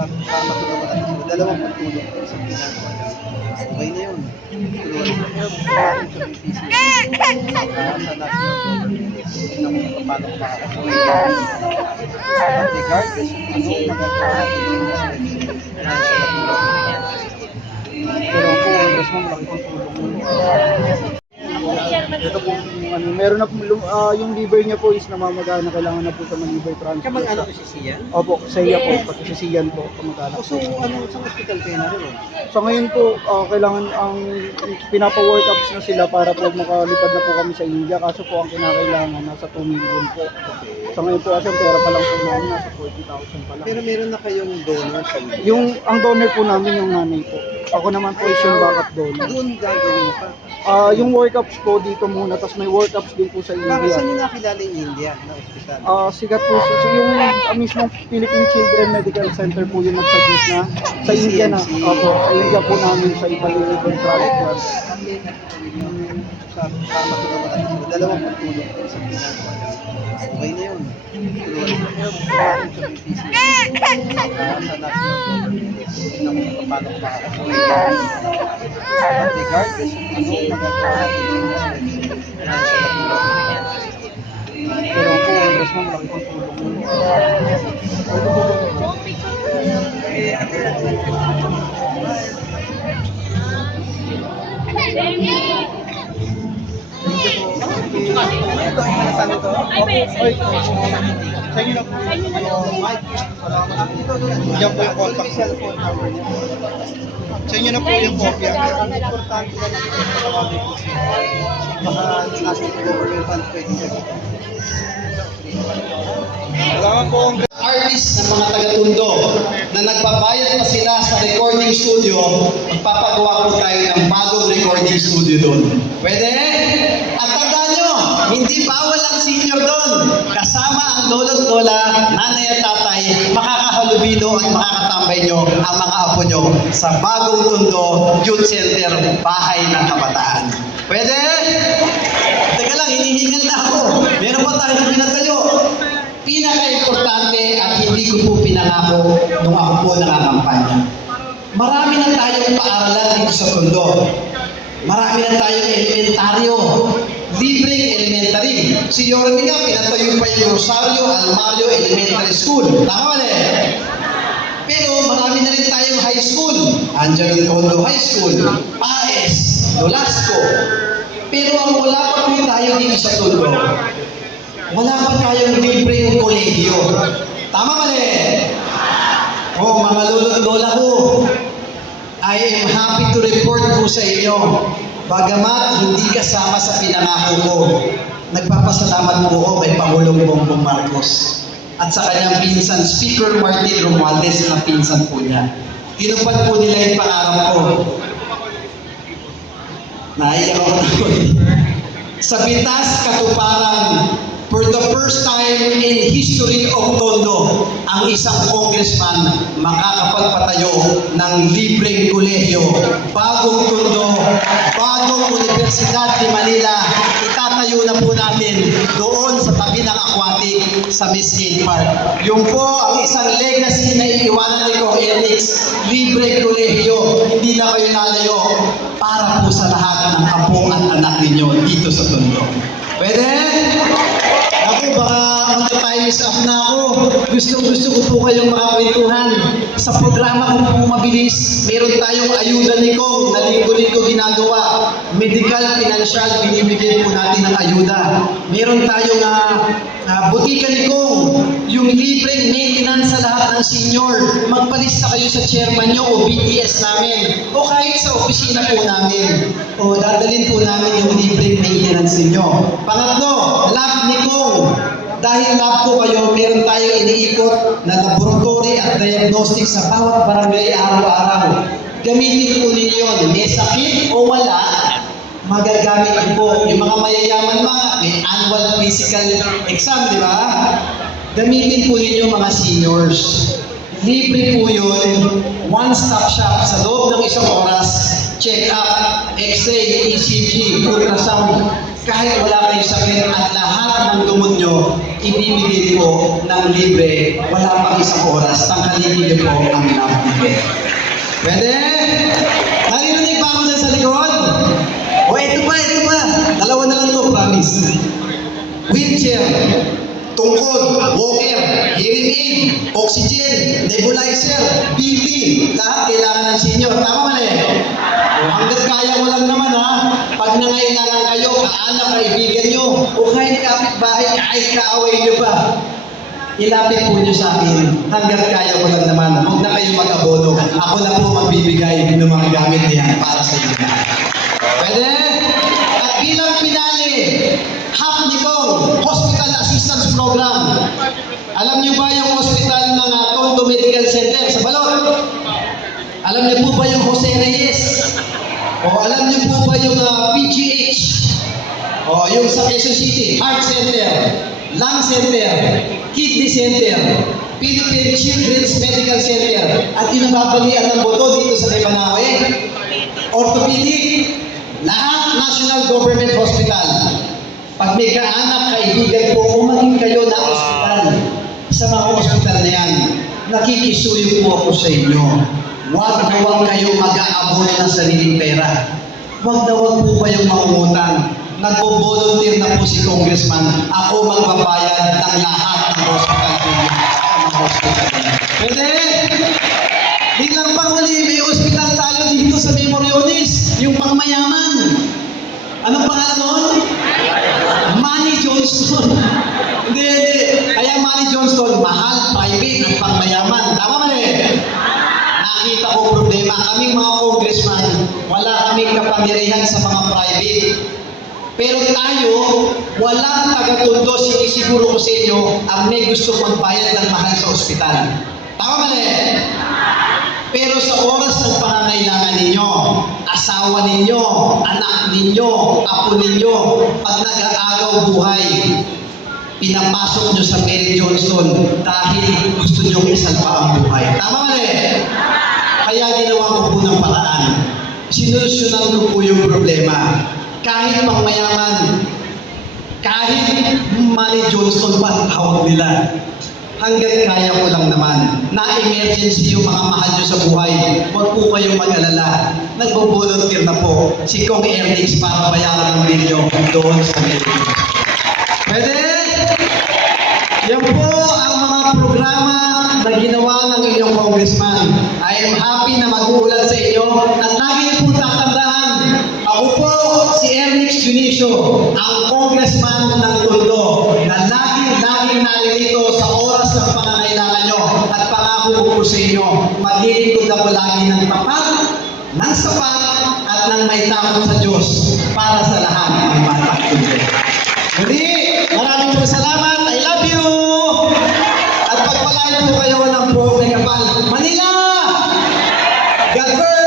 Tama ko naman ang dalawang pagtulong ko sa ginagawa. Okay na yun. Tulungan ko pero gusto natin sa BPC. Sa national government. Tingnan mo kung paano makakasaway. At regardless kung anong magagawa natin yung financial na tulong. Pero ang Congress mo, malaki pang tulong yun. Ito po, meron na po, yung liver niya po is namamagana, kailangan na po sa liver transplant. Kamag-anak ko si Sian? Opo, saya po, pati si Sian po, kamag-anak. So, ano, sa hospital kayo na rin? So ngayon po, kailangan ang pinapa-workups na sila para po makalipad na po kami sa India. Kaso po ang kinakailangan nasa 2 million po. So ngayon po kasi ang pera pa lang po namin nasa 40,000 pa lang. Pero meron na kayong donor sa India? Ang donor po namin yung nanay po. Ako naman po is yung backup donor. Doon gagawin pa? Yung workups po dito muna, tapos may workups din po sa India. Bakit saan nyo nakilala yung India na hospital? Sigat po yung mismong Philippine Children Medical Center po yung nagsuggest na sa India na. Opo, sa India po namin sa Ipaliban transplant. Tama ko naman ang dalawang pagtulong ko sa ginagawa. Okay na yun. Tulungan ko pero gusto natin sa BPC. Sa national government. Tingnan mo kung paano makakasaway. At regardless kung anong magagawa natin yung financial na tulong. Pero ang Congress mo, malaki pang tulong yun. Ito, inasabi to. Sa inyo na po yung mic. Yan po yung contact cellphone number niya. Sa inyo na po yung kopya. Ang importante na lang ito sa mga baka national government fund pwede nyo. Salamat po. Artist ng mga taga-Tondo na nagbabayad pa sila sa recording studio, magpapagawa po tayo ng bagong recording studio doon. Pwede? At tandaan nyo, hindi bawal ang senior doon. Kasama ang lolo't lola, nanay at tatay, makakahalubilo at makakatambay nyo ang mga apo nyo sa bagong Tondo Youth Center, Bahay ng Kabataan. Pwede? Teka lang, hinihingal na ako. Meron pa tayong pinatayo. Pinaka-importante at hindi ko po pinangako nung ako po nangangampanya. Marami na tayong paaralan dito sa Tondo. Marami na tayong elementaryo. Libreng elementary. Si Yorme nga, pinatayo pa yung Rosario Almario Elementary School. Tama ba? Pero marami na rin tayong high school. Andiyan ang Tondo High School, PAES, Nolasco. Pero ang wala pa po tayo dito sa Tondo, wala pa tayong libreng kolehiyo. Tama ba? Mga lolo't lola ko, I am happy to report po sa inyo, bagamat hindi kasama sa pinangako ko, nagpapasalamat po ako kay Pangulong Bongbong Marcos at sa kanyang pinsan, Speaker Martin Romualdez na pinsan po niya. Tinupad po nila yung pangarap ko. Naiyak ako na po. Sa Bitas, Katuparan, for the first time in history of Tondo, ang isang congressman makakapagpatayo ng libreng kolehiyo. Bagong Tondo, bagong Universidad de Manila, itatayo na po natin doon sa tabi ng aquatic sa Mesquite Park. Yung po ang isang legacy na iiwanan ni Kong Enix, libreng kolehiyo, hindi na kayo lalayo para po sa lahat ng apo at anak ninyo dito sa Tondo. Pwede? Ako, baka time is up na ako. Gusto ko po kayong makakwentuhan. Sa programa ko po mabilis, meron tayong ayuda ni Kong na linggo-linggo ginagawa. Medical, financial, binibigay po natin ng ayuda. Meron tayong butika ni Kong, yung libreng maintenance sa lahat ng senior. Magpalis na kayo sa chairman nyo o BTS namin o kahit sa opisina po namin. O dadalhin po namin yung libreng maintenance ninyo. Pangatlo, lab ni Kong. Dahil lab ko kayo, meron tayong iniikot na laboratory at diagnostic sa bawat barangay araw-araw. Gamitin po ninyo, may sakit o wala, magagamit po. Yung mga mayayaman may annual physical exam, di ba? Gamitin po ninyo mga seniors. Libre po yun, one-stop shop sa loob ng isang oras, check-up, X-ray, ECG, ultrasound, kahit wala kayong sakit at lahat ng dumot nyo ibibigay po ng libre, wala pang isang oras, tanghalin niyo po ang love libre. Pwede? Narinig ba ako dyan sa likod? O ito pa. Dalawa na lang to, promise. Wheelchair, tungkod, walker, hearing aid, oxygen, nebulizer, BP, lahat kailangan ng senior. Tama mali? O hanggat kaya mo lang naman ha, pag nangailangan kayo, kaanak, kaibigan nyo, o kahit kapitbahay, kahit kaaway nyo pa, ilapit po nyo sa akin. Hanggat kaya ko lang naman, huwag na kayo mag-abono. Ako na po magbibigay ng mga gamit niyan para sa inyo. Pwede? At bilang pinali, Hapnikong Hospital Assistance Program. Alam niyo ba yung hospital ng Tondo Medical Center sa Balot? Alam niyo po ba yung Jose Reyes? O alam niyo po ba yung PGH? O yung sa Quezon City, Heart Center, Lung Center, Kidney Center, Philippine Children's Medical Center, at yung nababalian ng boto dito sa Lebanawe, Orthopedic, lahat National Government Hospital. Pag may kaanak, kaibigan po, umaling kayo na ospital. Sa mga ospital na yan, nakikisuyo po ako sa inyo. Huwag na huwag kayo mag-aabot ng sariling pera. Huwag na huwag po kayong mangungutang. Nagpo-volunteer na po si Congressman. Ako magbabayad ng lahat ng hospital bill sa mga hospital. Pwede? Bilang panghuli, may hospital tayo dito sa Memoriones, yung pangmayaman. Anong pangalan nun? Manny Johnston. Hindi. Kaya Manny Johnston, mahal, private, at pangmayaman. Tama mali? Nakita ko problema. Kaming mga congressman, wala kaming kapangyarihan sa mga private. Pero tayo, walang taga-Tondo, sinisiguro ko sa inyo, ang may gusto magbayad ng mahal sa ospital. Tama mali? Pero sa oras ng pangangailangan ninyo, asawa ninyo, anak ninyo, apo ninyo, pag nag-aagaw buhay, pinapasok nyo sa Mary Johnston dahil gusto nyo isalba ang buhay. Tama mali? Kaya ginawa ko po ng paraan. Sinulusyonan ko po yung problema. Kahit pangmayaman, kahit Manny Johnston pa ang tawag nila, hanggat kaya ko lang naman, na-emergency yung mga mahal nyo sa buhay, huwag po kayong mag-alala. Nagbo-volunteer na po si Kong Ernix para bayaran ng bilyo doon sa Pilipinas. Pwede? Yan po ang mga programa na ginawa ng inyong congressman. I am happy na mag-uulat sa inyo at lagi niyo po tatandaan, ako po si Ernix Junicio, ang congressman ng Tondo, na laging naririto sa oras ng pangangailangan nyo at pangako ko po sa inyo, maglilingkod ako lagi ng tapat, ng sapat, at ng may takot sa Diyos para sa lahat ng bata Tondo. Muli, maraming po salamat. I love you! At pagpalain po kayo ng buong may kapal. Manila! God first!